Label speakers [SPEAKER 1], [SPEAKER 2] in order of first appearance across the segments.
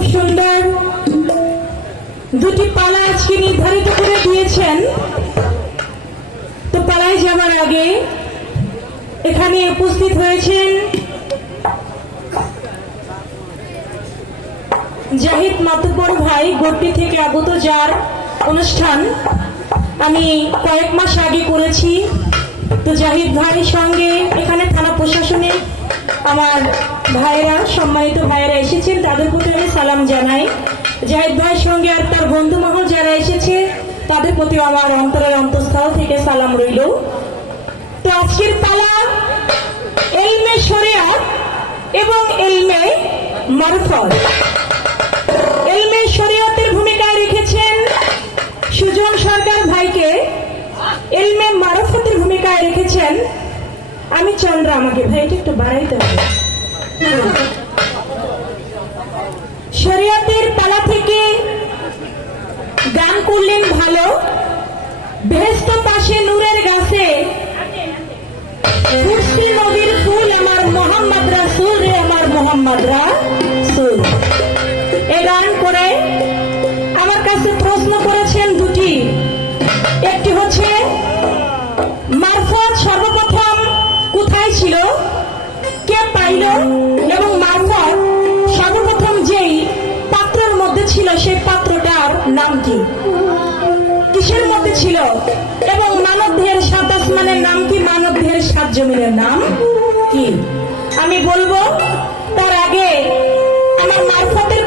[SPEAKER 1] খুব সুন্দর। দুটি পালা আজকে নির্ধারিত করে দিয়েছেন। তো পালায় যাবার আগে এখানে উপস্থিত হয়েছেন জাহিদ মাতুব্বর ভাই গোট্টি থেকে আগত যার অনুষ্ঠান আমি কয়েক মাস আগে করেছি। তো জাহিদ ভাইয়ের সঙ্গে এখানে থানা প্রশাসনে আমার ভাইরা সম্মানিত ভাইয়েরা এসেছেন। তাদের প্রতি আমি সালাম জানাই। জাহিদ ভাইয়ের সঙ্গে আর তার বন্ধু মহল যারা এসেছে, তাদের প্রতি আমার অন্তরের অন্তঃস্থল থেকে সালাম রইল। তো আজকের পালা এলমে শরিয়াত এবং এলমে মারফত। এলমে শরীয়তের ভূমিকায় রেখেছেন সুজন সরকার ভাইকে। এলমে মারফতের ভূমিকায় রেখেছেন, আমি চন্দ্র আমাকে ভাইটা একটু বাড়াইতে হবে। শরীয়তের পালা থেকে গান করলেন ভালো বেহেস্ত পাশে নূরের গাছে নদীর ফুল আমার মোহাম্মদ রাসুল রে, আমার মোহাম্মদ রাসুল। এ গান করে আমার কাছে প্রশ্ন করেছেন এবং মানব দেহের সাত আসমানের নাম কি? মানব দেহের সাত জমিনের নাম কি? আমি বলব, তার আগে আমার মারফতের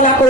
[SPEAKER 1] allá con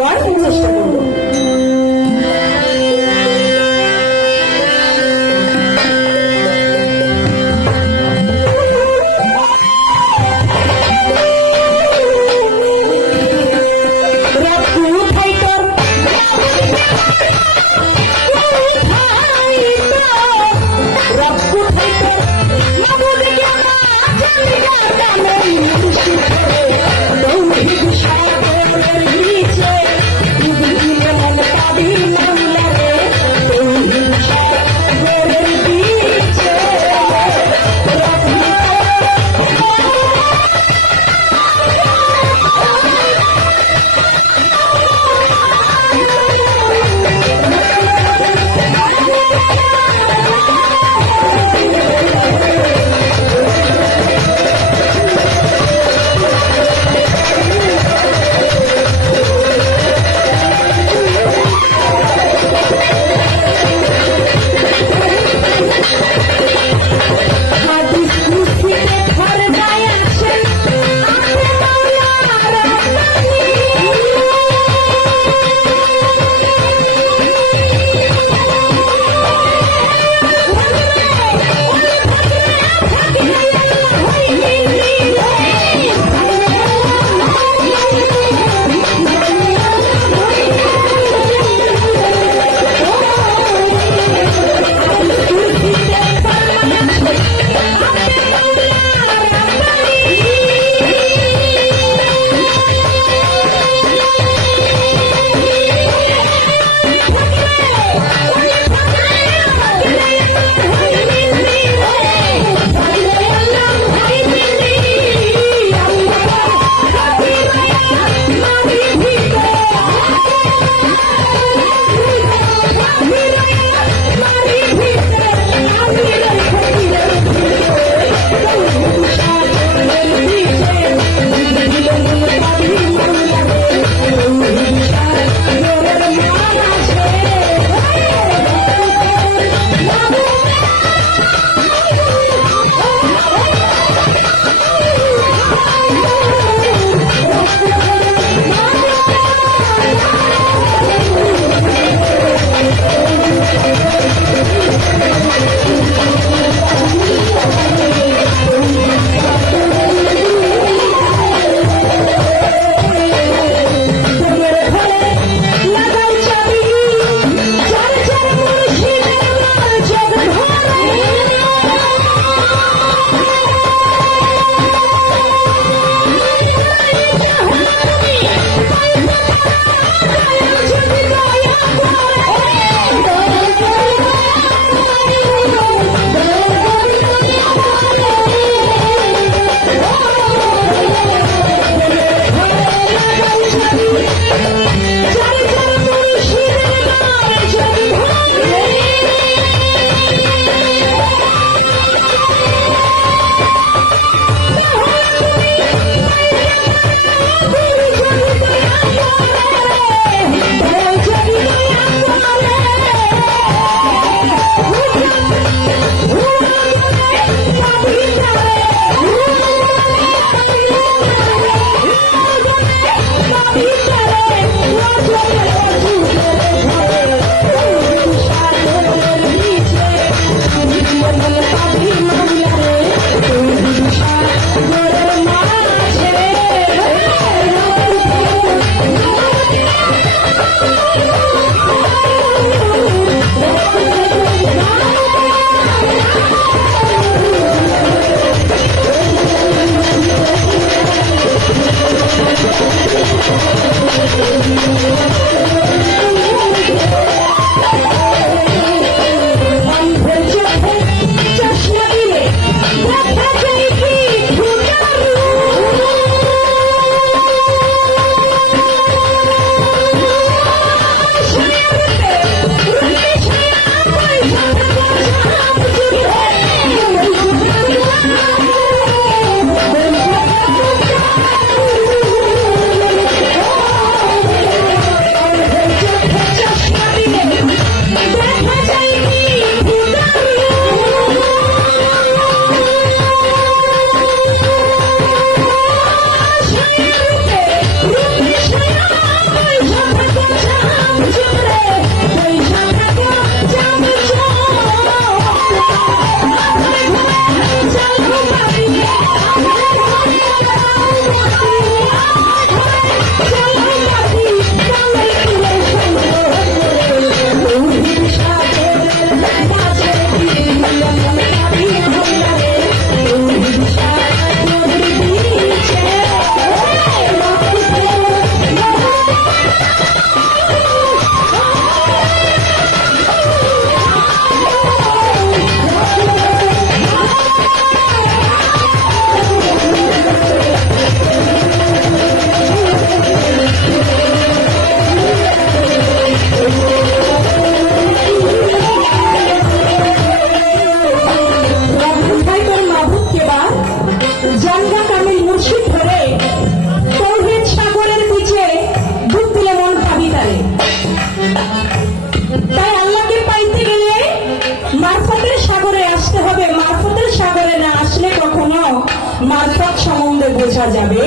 [SPEAKER 1] মারফত সম্বন্ধে বোঝা যাবে?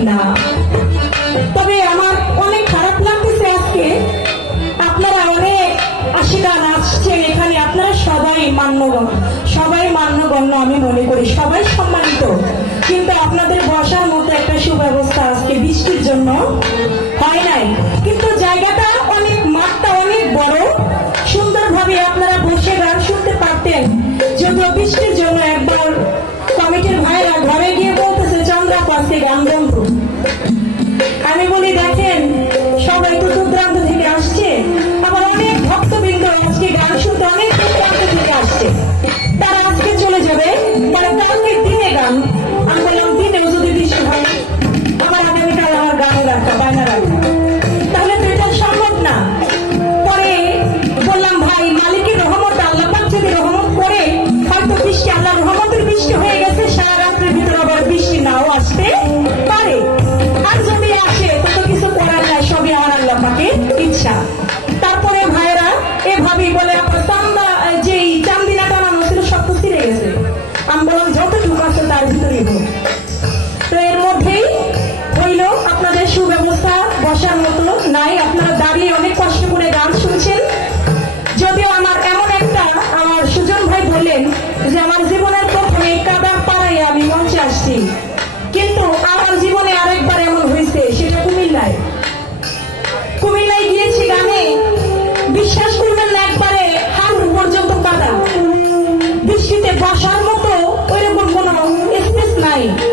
[SPEAKER 1] না। তবে আমার অনেক খারাপ লাগতেছে আজকে। আপনারা অনেক আশিকা নাচছেন এখানে। আপনারা সবাই মান্যগণ, সবাই মান্যগণ্য আমি মনে করি, সবাই সম্মানিত। কিন্তু আপনাদের বসার মতো একটা সুব্যবস্থা আজকে বৃষ্টির জন্য গান গান 嘿